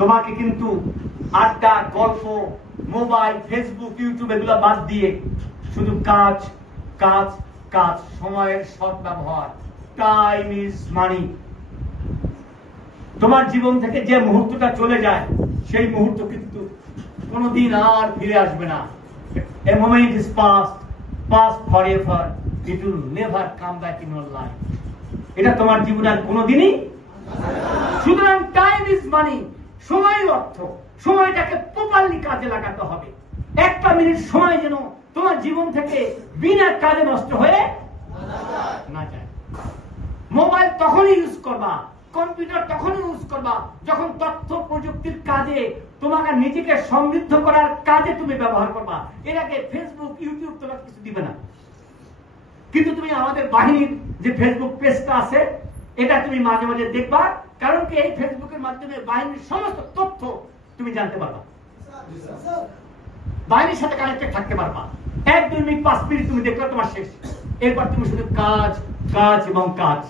তোমাকে কিন্তু আড্ডা, গল্প, মোবাইল, ফেসবুক, ইউটিউব এগুলো বাদ দিয়ে শুধু কাজ কাজ কাজ, সময়ের সদ্ব্যবহার। Time is money. তোমার জীবন থেকে যে মুহূর্তটা চলে যায় সেই মুহূর্ত কিন্তু কোনোদিন আর ফিরে আসবে না। A moment is past forever. It will never come back in your life. এটা তোমার জীবনের কোনোদিনই। সুতরাং টাইম ইজ মানি, সময় অর্থ। সময়টাকে প্রপারলি কাজে লাগাতে হবে। একটা মিনিট সময় যেন তোমার জীবন থেকে বিনা কাজে নষ্ট হয়ে না যায়। মোবাইল তখনই ইউজ করবা, কম্পিউটার তখনই ইউজ করবা যখন তথ্য প্রযুক্তির কাজে, তোমাকে নিজেকে সমৃদ্ধ করার কাজে তুমি ব্যবহার করবা। এর আগে ফেসবুক, ইউটিউব তোমাকে কিছু দিবে না। কিন্তু তুমি আমাদের বাহিনীর যে ফেসবুক পেজটা আছে এটা তুমি মাঝে মাঝে দেখবা, কারণ কি এই ফেসবুকের মাধ্যমে বাহিনীর সমস্ত তথ্য তুমি জানতে পারবা, বাহিনীর সাথে কানেক্টেড থাকতে পারবা। 1-2 মিনিট 5 মিনিট তুমি দেখলে তোমার শেষ। এরপর তুমি শুধু কাজ কাজ এবং কাজ।